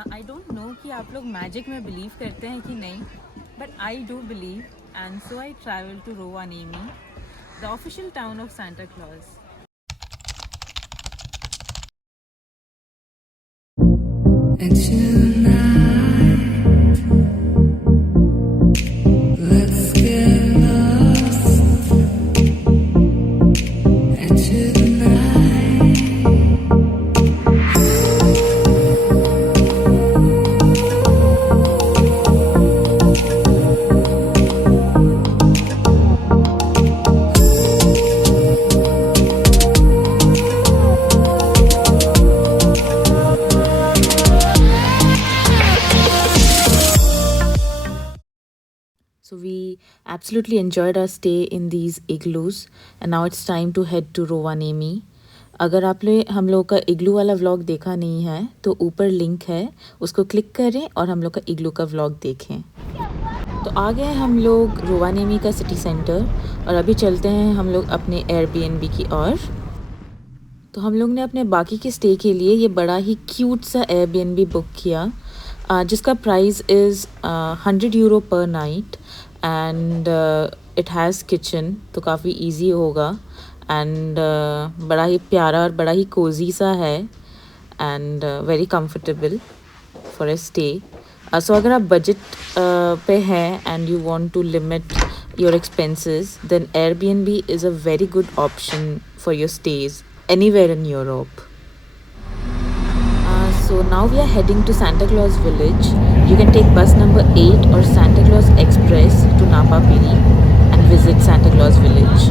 I don't know कि आप लोग मैजिक में बिलीव करते हैं कि नहीं, but I do believe and so I travel to Rovaniemi, the official town of Santa Claus. And tonight, let's get lost into the night. So we absolutely enjoyed our stay in these igloos and now it's time to head to Rovaniemi. अगर आपने हम लोग का इग्लू वाला व्लॉग देखा नहीं है तो ऊपर लिंक है, उसको क्लिक करें और हम लोग का इग्लू का व्लॉग देखें. तो आ गए हम लोग रोवानेमी का सिटी सेंटर और अभी चलते हैं हम लोग अपने एयरबीएनबी की ओर. तो हम लोग ने अपने बाकी के स्टे के लिए ये बड़ा ही क्यूट सा एयरबीएनबी बुक किया जिसका प्राइस इज़ €100 पर night and it has kitchen, तो काफ़ी इजी होगा एंड बड़ा ही प्यारा और बड़ा ही कोजी सा है and very comfortable for a stay. So अगर आप बजट पे हैं and you want to limit your expenses then Airbnb is a very good option for your stays anywhere in Europe. So now we are heading to Santa Claus Village. You can take bus number 8 or Santa Claus Express to Napa Piri and visit Santa Claus Village.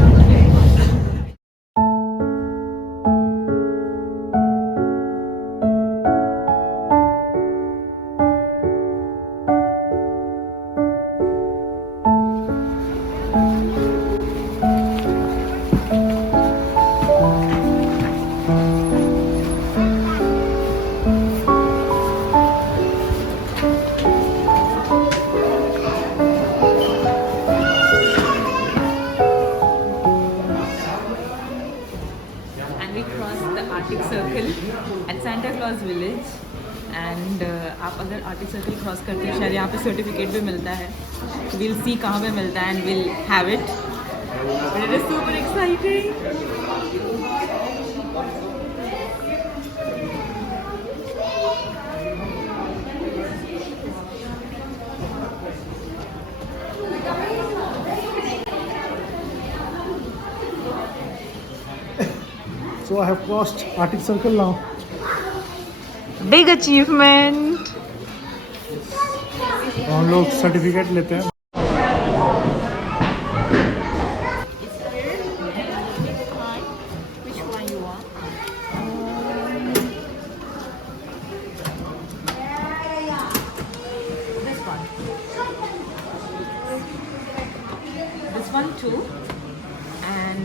Circle at Santa Claus Village and आप अगर Arctic circle cross करते हैं शायद यहाँ पे सर्टिफिकेट भी मिलता है. We'll see कहाँ पे मिलता है and we'll have it. But it is super exciting. So I have crossed Arctic Circle now. Big achievement. तो हम लोग सर्टिफिकेट लेते हैं. Which one you want? This one. This one too. And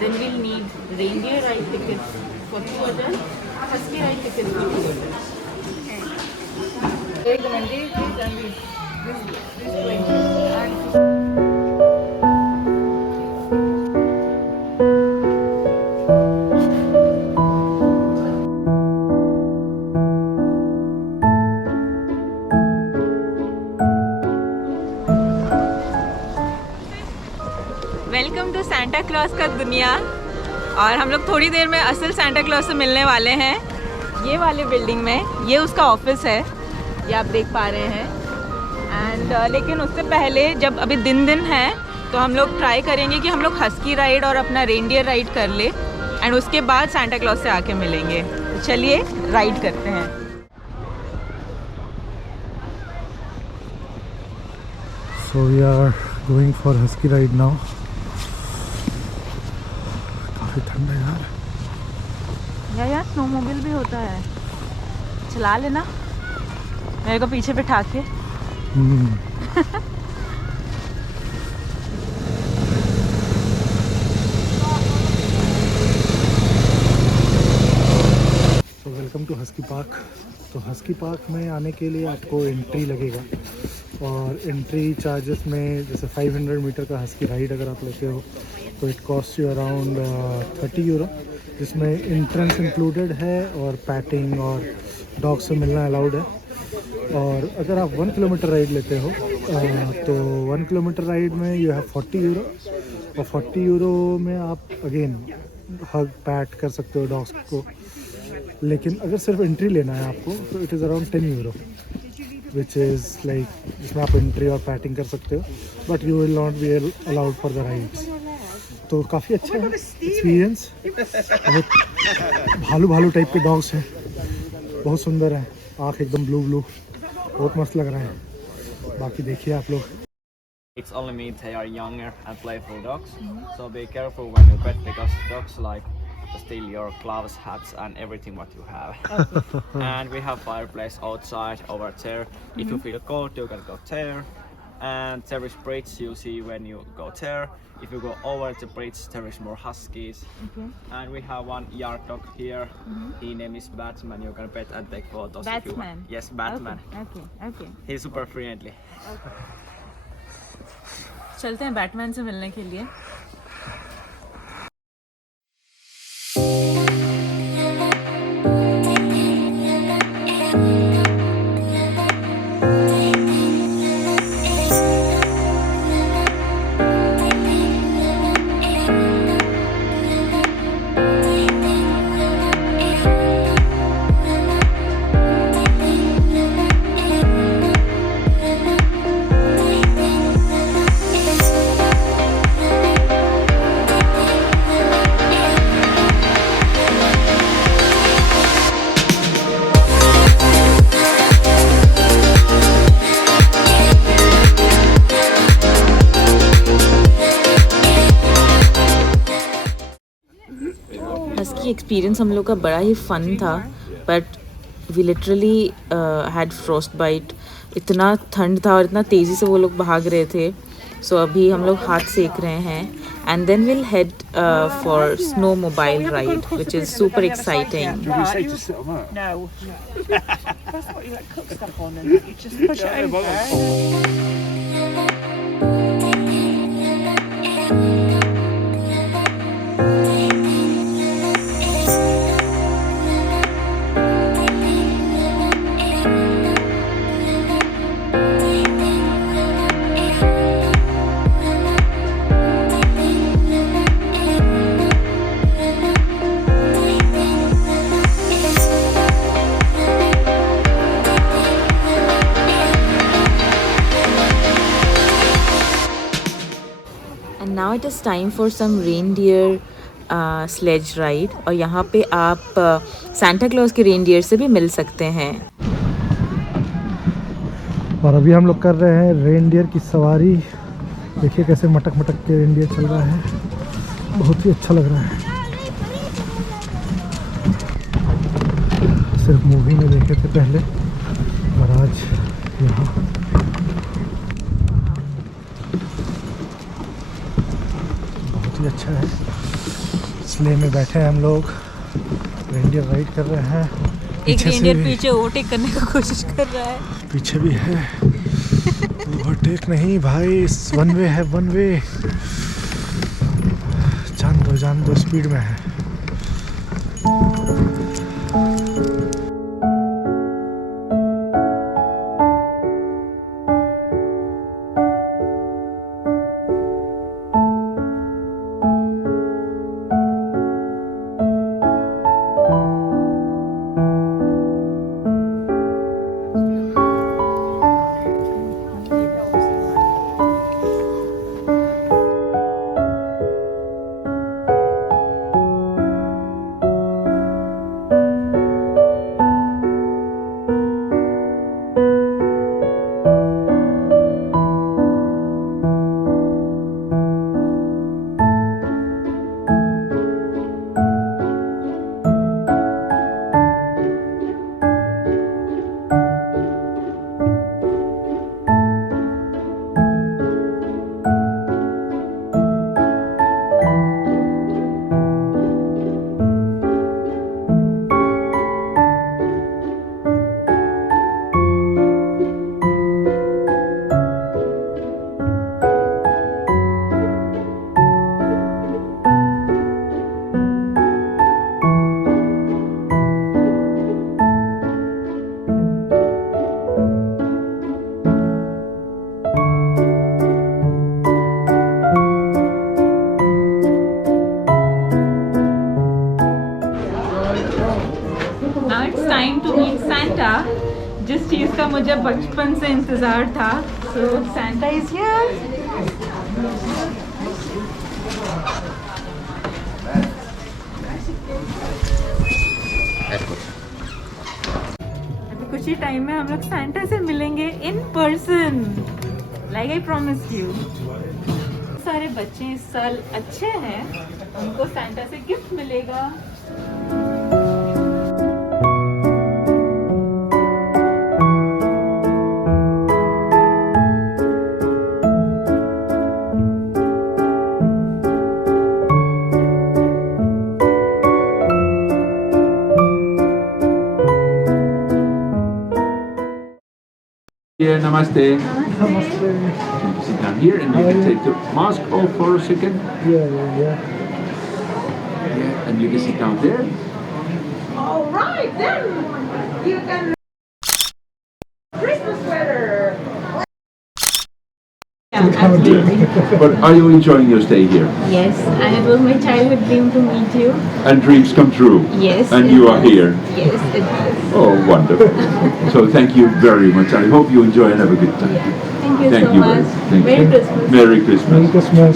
then we'll need reindeer ride tickets for 2 adults, husky ride tickets for 2 adults. Welcome to Santa Claus का दुनिया. और हम लोग थोड़ी देर में असल सांता क्लॉज से मिलने वाले हैं ये वाले बिल्डिंग में. ये उसका ऑफिस है, ये आप देख पा रहे हैं. एंड लेकिन उससे पहले जब अभी दिन है तो हम लोग ट्राई करेंगे कि हम लोग हस्की राइड और अपना रेनडियर राइड कर ले एंड उसके बाद सांता क्लॉज से आके मिलेंगे. तो चलिए राइड करते हैं. So we are going for husky ride now. काफी ठंड है यार स्नोमोबाइल भी होता है, चला लेना मेरे को पीछे बिठा के. So welcome to husky park. तो हस्की पार्क में आने के लिए आपको एंट्री लगेगा और एंट्री चार्जेस में जैसे 500 मीटर का हस्की राइड अगर आप लेते हो तो इट कॉस्ट यू अराउंड €30. जिसमें एंट्रेंस इंक्लूडेड है और पैटिंग और डॉग से मिलना अलाउड है। और अगर आप 1 किलोमीटर राइड लेते हो तो 1 किलोमीटर राइड में यू हैव 40 यूरो, और 40 यूरो में आप अगेन हग पैट कर सकते हो डॉग्स को। लेकिन अगर सिर्फ एंट्री लेना है आपको तो it is around 10 euro, which is like जिसमें आप एंट्री और पैटिंग कर सकते हो, but you will not be allowed for the rides. तो काफ़ी अच्छा है एक्सपीरियंस। बहुत भालू भालू टाइप के डॉग्स हैं, बहुत सुंदर है, आँख एकदम ब्लू ब्लू, बहुत मस्त लग रहा है। बाकी देखिए आप लोग। It's only means they are younger and playful dogs, so be careful when you pet because dogs like to steal your gloves, hats, and everything what you have. And we have fireplace outside over there. If you feel cold, you can go there. And there is bridge you see when you go there. If you go over the bridge, there is more huskies. Okay. And we have one yard dog here. His name is Batman. You can pet and take photos if you Batman? want. Yes, Batman. Okay, okay. He's super friendly. चलते हैं बैटमैन से मिलने के लिए। Husky experience हम लोग का बड़ा ही फन था, but we literally had frostbite. इतना ठंड था और इतना तेज़ी से वो लोग भाग रहे थे। सो अभी हम लोग हाथ सेक रहे हैं and then will head for snowmobile ride which is super exciting. No. That's what you like cook stuff on and you just push it over. And now it is time for some reindeer sleigh ride, और यहाँ पे आप Santa Claus के रेनडियर से भी मिल सकते हैं। और अभी हम लोग कर रहे हैं रेनडियर की सवारी। देखिए कैसे मटक मटक के रेनडियर चल रहा है, बहुत ही अच्छा लग रहा है। सिर्फ मूवी में देखे थे पहले, और आज यहाँ बहुत ही अच्छा है। स्ले में बैठे हैं हम लोग, रेनडियर राइड कर रहे हैं। एक पीछे से रेनडियर भी- पीछे ओवरटेक करने की कोशिश कर रहा है। पीछे भी है। ओवरटेक नहीं भाई, वन वे है, वन वे। जान दो स्पीड में है। it's time to meet Santa. जिस चीज़ का मुझे बचपन से इंतज़ार था. So Santa is here. अभी कुछ ही टाइम में हम लोग Santa से मिलेंगे in person. Like I promised you. सारे बच्चे इस साल अच्छे हैं. उनको Santa से गिफ्ट मिलेगा. Yeah, namaste. Namaste. Sit down here and you can take the mask off for a second. Yeah. Yeah, and you can sit down there. All right, then you can Christmas sweater. Yeah, absolutely. But are you enjoying your stay here? Yes, and it was my childhood dream to meet you. And dreams come true. Yes. And it you are was. here. Yes, it was. Oh, wonderful. So thank you very much. I hope you enjoy and have a good time. Thank you Thank so you much. Thank Merry you. Christmas. Merry Christmas. Merry Christmas.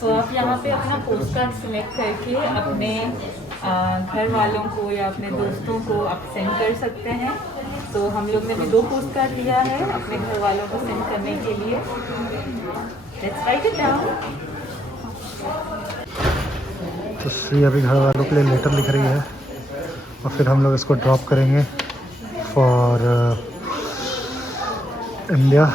So आप यहाँ पे अपना post card select करके अपने घर वालों को या अपने दोस्तों को आप सेंड कर सकते हैं. तो हम लोग ने भी 2 पोस्ट कार्ड दिया है अपने घर वालों को सेंड करने के लिए. Let's write it down. तो सी अभी घर वालों के लिए लेटर लिख रही है और फिर हम लोग इसको ड्रॉप करेंगे for India.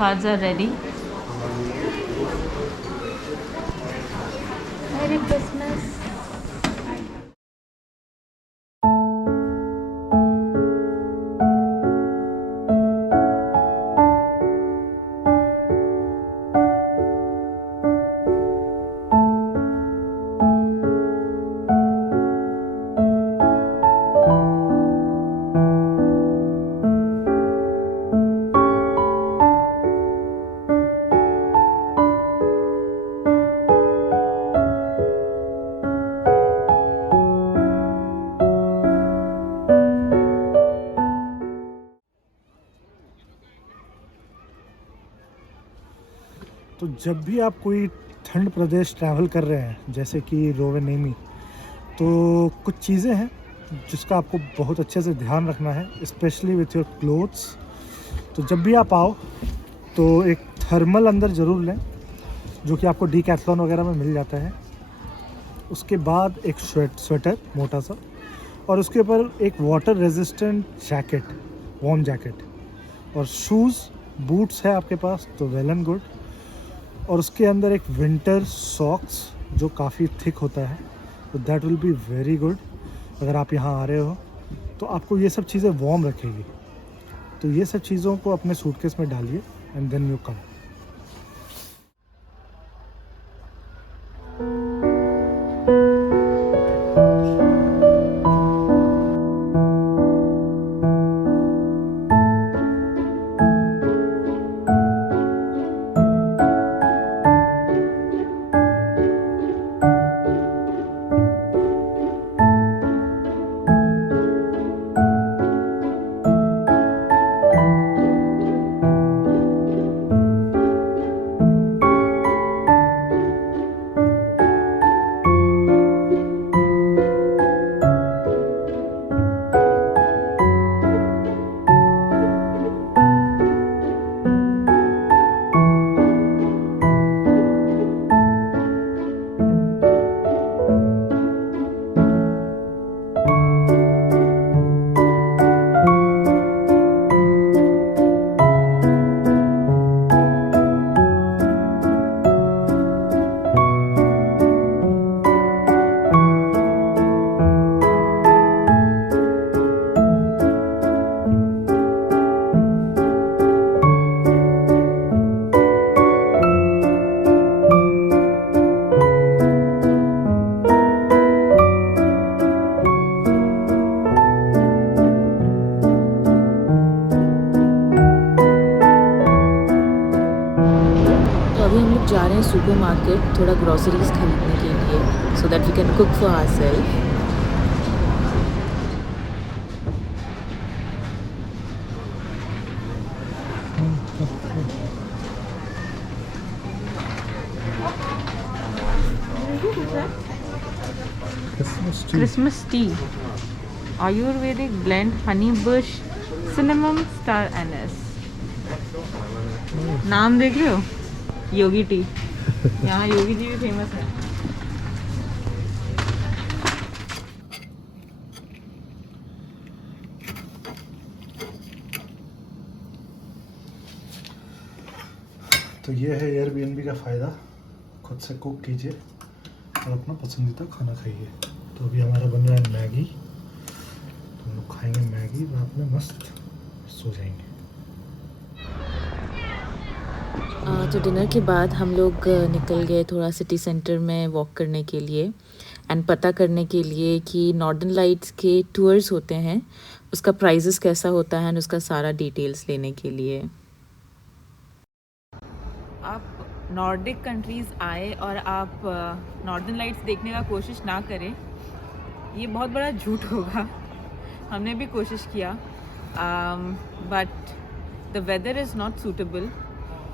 Cards are ready. Merry Christmas. तो जब भी आप कोई ठंड प्रदेश ट्रैवल कर रहे हैं जैसे कि रोवेनेमी, तो कुछ चीज़ें हैं जिसका आपको बहुत अच्छे से ध्यान रखना है, स्पेशली विथ योर क्लोथ्स. तो जब भी आप आओ तो एक थर्मल अंदर ज़रूर लें, जो कि आपको डीकैथलॉन वगैरह में मिल जाता है. उसके बाद एक स्वेटर मोटा सा, और उसके ऊपर एक water resistant jacket, warm jacket, और शूज़ बूट्स है आपके पास तो वेल एंड गुड. और उसके अंदर एक विंटर सॉक्स जो काफ़ी थिक होता है, तो that will be very good. अगर आप यहाँ आ रहे हो तो आपको ये सब चीज़ें वार्म रखेगी. तो ये सब चीज़ों को अपने सूटकेस में डालिए एंड देन यू कम. लोग जा रहे हैं सुपरमार्केट थोड़ा ग्रोसरीज खरीदने के लिए so that we can cook for ourself. Christmas tea. Christmas tea, Ayurvedic blend, honey bush, cinnamon, star anise। नाम देख रहे हो, योगी टी। यहाँ योगी जी भी फेमस है। तो ये है एयरबीएनबी का फ़ायदा, खुद से कुक कीजिए और अपना पसंदीदा खाना खाइए। तो अभी हमारा बन रहा है मैगी, तो हम लोग खाएंगे मैगी, रात में मस्त सो जाएंगे। तो डिनर के बाद हम लोग निकल गए थोड़ा सिटी सेंटर में वॉक करने के लिए एंड पता करने के लिए कि नॉर्दर्न लाइट्स के टूर्स होते हैं उसका प्राइसेस कैसा होता है एंड उसका सारा डिटेल्स लेने के लिए। आप नॉर्डिक कंट्रीज़ आए और आप नॉर्दर्न लाइट्स देखने का कोशिश ना करें, ये बहुत बड़ा झूठ होगा। हमने भी कोशिश किया but the weather is not suitable.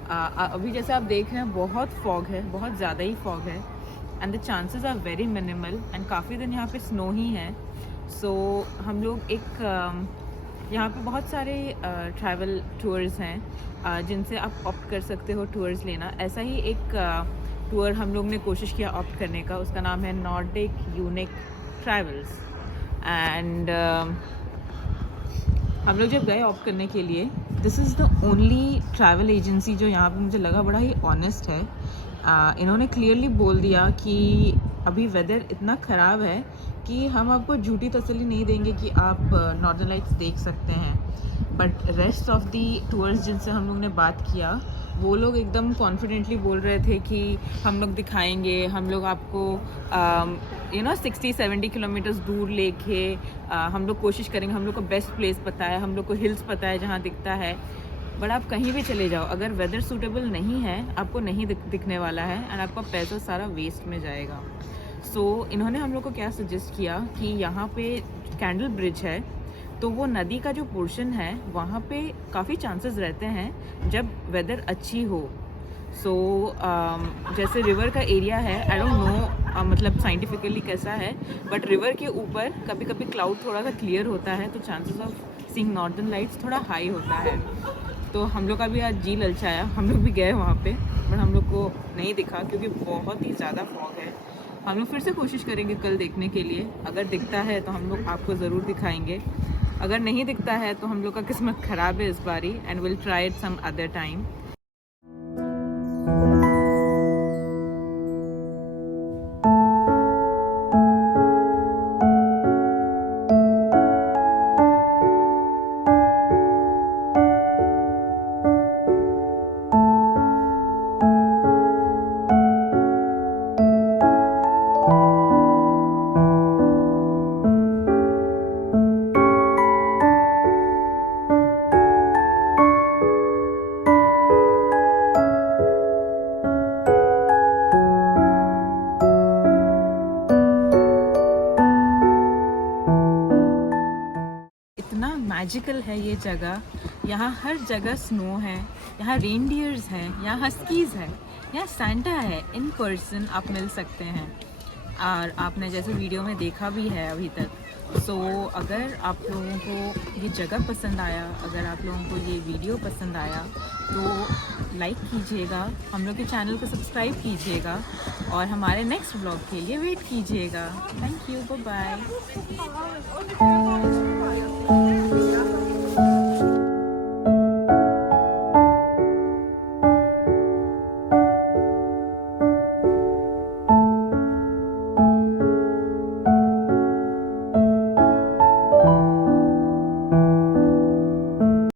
अभी जैसे आप देख रहे हैं बहुत फॉग है, बहुत ज़्यादा ही फॉग है and the chances are very minimal and काफ़ी दिन यहाँ पे स्नो ही है। सो हम लोग एक यहाँ पे बहुत सारे ट्रैवल टूर्स हैं जिनसे आप ऑप्ट कर सकते हो टूर्स लेना। ऐसा ही एक टूर हम लोग ने कोशिश किया ऑप्ट करने का, उसका नाम है नॉर्डिक यूनिक ट्रैवल्स एंड हम लोग जब गए ऑप्ट करने के लिए, this is the only travel agency जो यहाँ पे मुझे लगा बड़ा ही ऑनेस्ट है। इन्होंने क्लियरली बोल दिया कि अभी वेदर इतना ख़राब है कि हम आपको झूठी तसल्ली नहीं देंगे कि आप नॉर्दर्न लाइट्स देख सकते हैं। But rest of the tours जिनसे हम लोग ने बात किया वो लोग एकदम कॉन्फिडेंटली बोल रहे थे कि हम लोग दिखाएंगे, हम लोग आपको 60-70 किलोमीटर्स दूर लेके हम लोग कोशिश करेंगे, हम लोग को बेस्ट प्लेस पता है, हम लोग को हिल्स पता है जहाँ दिखता है। बट आप कहीं भी चले जाओ, अगर वेदर सूटेबल नहीं है आपको नहीं दिखने वाला है एंड आपका पैसा सारा वेस्ट में जाएगा। सो इन्होंने हम लोग को क्या सजेस्ट किया कि यहाँ पे कैंडल ब्रिज है, तो वो नदी का जो पोर्शन है वहाँ पे काफ़ी चांसेस रहते हैं जब वेदर अच्छी हो। सो जैसे रिवर का एरिया है, आई डोंट नो मतलब साइंटिफिकली कैसा है, बट रिवर के ऊपर कभी कभी क्लाउड थोड़ा सा क्लियर होता है तो chances of seeing northern lights थोड़ा हाई होता है। तो हम लोग का भी आज जी ललचाया, हम लोग भी गए वहाँ पे बट हम लोग को नहीं दिखा क्योंकि बहुत ही ज़्यादा फॉग है। हम लोग फिर से कोशिश करेंगे कल देखने के लिए, अगर दिखता है तो हम लोग आपको ज़रूर दिखाएंगे, अगर नहीं दिखता है तो हम लोग का किस्मत ख़राब है इस बारी and will try it some other time. Magical है ये जगह, यहाँ हर जगह स्नो है, यहाँ रेनडियर्स हैं, यहाँ हस्कीज़ है, यहाँ सांता है, इन पर्सन आप मिल सकते हैं और आपने जैसे वीडियो में देखा भी है अभी तक। सो अगर आप लोगों को ये जगह पसंद आया, अगर आप लोगों को ये वीडियो पसंद आया तो लाइक कीजिएगा, हम लोग के चैनल को सब्सक्राइब कीजिएगा और हमारे नेक्स्ट व्लॉग के लिए वेट कीजिएगा। Thank you, bye bye.